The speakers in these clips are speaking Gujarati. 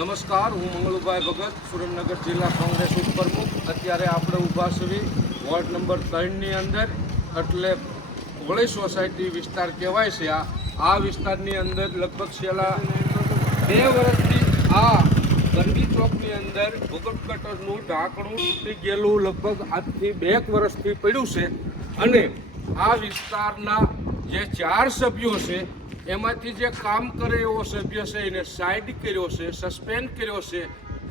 નમસ્કાર, હું મંગળુભાઈ ભગત, સુરેન્દ્રનગર જિલ્લા કોંગ્રેસ ઉપપ્રમુખ. અત્યારે આપણે ઊભા છીએ વોર્ડ નંબર 3ની અંદર, એટલે હોળી સોસાયટી વિસ્તાર કહેવાય છે. આ વિસ્તારની અંદર લગભગ છેલ્લા 2 વર્ષથી આ ગંદી ચોકની અંદર ભૂગર્ભ ગટરનું ઢાંકણું તૂટી ગયેલું લગભગ આજથી 2 વર્ષથી પડ્યું છે. અને આ વિસ્તારના જે 4 સભ્યો છે એમાંથી જે કામ કરે એવો સભ્ય છે એને સાઇડ કર્યો છે, સસ્પેન્ડ કર્યો છે.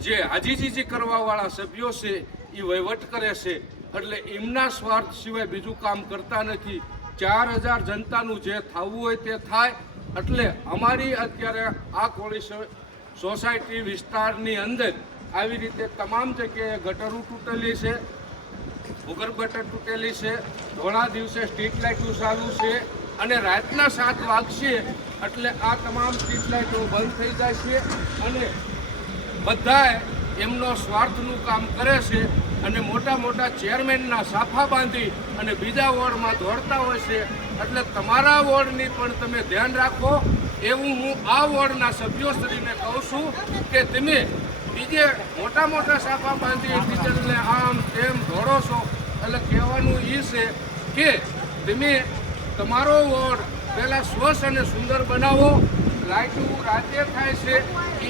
જે હાજીજીજી કરવાવાળા સભ્યો છે એ વહીવટ કરે છે, એટલે એમના સ્વાર્થ સિવાય બીજું કામ કરતા નથી. 4000 જનતાનું જે થવું હોય તે થાય. એટલે અમારી અત્યારે આ કોળી સોસાયટી વિસ્તારની અંદર આવી રીતે તમામ જગ્યાએ ગટરો તૂટેલી છે, ભૂગર્ભ ગટર તૂટેલી છે. ઘણા દિવસે સ્ટ્રીટ લાઇટો ચાલુ છે અને રાતના 7 વાગશે એટલે આ તમામ સ્ટ્રીટ લાઇટો બંધ થઈ જાય છે. અને બધાએ એમનો સ્વાર્થનું કામ કરે છે અને મોટા મોટા ચેરમેનના સાફા બાંધી અને બીજા વોર્ડમાં દોડતા હોય છે. એટલે તમારા વોર્ડની પણ તમે ધ્યાન રાખો, એવું હું આ વોર્ડના સભ્યોશ્રીને કહું છું કે તમે બીજે મોટા મોટા સાફા બાંધી ટીચરને આમ તેમ દોડો છો. એટલે કહેવાનું એ છે કે તમે તમારો વોર્ડ પહેલાં સ્વચ્છ અને સુંદર બનાવો. લાઇટો રાતે થાય છે એ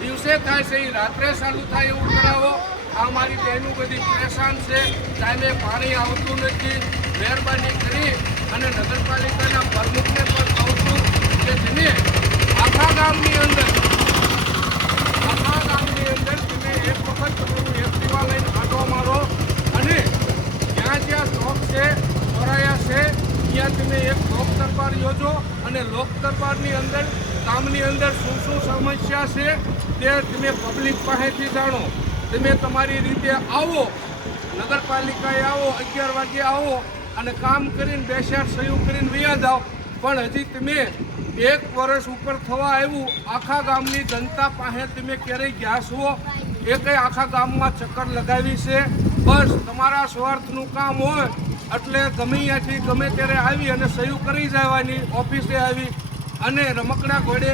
દિવસે થાય છે, એ રાત્રે ચાલુ થાય એવું કરાવો. આ મારી બહેનો બધી પરેશાન છે, ટાઈમે પાણી આવતું નથી. મહેરબાની કરી અને નગરપાલિકાના પ્રમુખને પણ કહું છું કે તમે આખા ગામની અંદર તમે એક વખત તમારું એક્ટિવા લઈને આંટો મારો અને જ્યાં જ્યાં ચોક છે, ચોરાયા છે, ત્યાં તમે એક લોક દરબાર યોજો અને લોક દરબારની અંદર ગામની અંદર શું શું સમસ્યા છે તે તમે પબ્લિક પાસેથી જાણો. તમે તમારી રીતે આવો, નગરપાલિકાએ આવો, 11 વાગે આવો અને કામ કરીને 2 સહયોગ કરીને વયા જાઓ. પણ હજી તમે 1 વર્ષ ઉપર થવા આવ્યું, આખા ગામની જનતા પાસે તમે ક્યારેય ગયા છો? એ કંઈ આખા ગામમાં ચક્કર લગાવી છે? બસ તમારા સ્વાર્થનું કામ હોય એટલે ગમે ત્યાંથી ગમે ત્યારે આવી અને સહયોગ કરી જવાની, ઓફિસે આવી અને રમકડા ઘોડે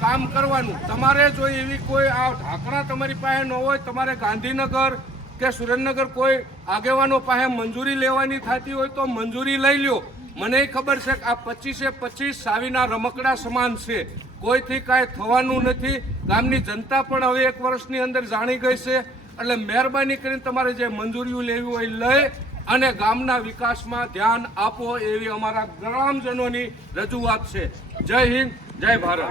કામ કરવાનું. તમારે જો એવી કોઈ આ ઢાંકણા તમારી પાસે ન હોય, તમારે ગાંધીનગર કે સુરેન્દ્રનગર કોઈ આગેવાનો પાસે મંજૂરી લેવાની થતી હોય તો મંજૂરી લઈ લ્યો. મને ખબર છે કે આ 25 સાવીના રમકડા સમાન છે, કોઈથી કાંઈ થવાનું નથી. ગામની જનતા પણ હવે 1 વર્ષની અંદર જાણી ગઈ છે. એટલે મહેરબાની કરીને તમારે જે મંજૂરીઓ લેવી હોય લઈ અને ગામના વિકાસમાં ધ્યાન આપો, એવી અમારા ગ્રામજનોની રજૂઆત છે. જય હિન્દ, જય ભારત.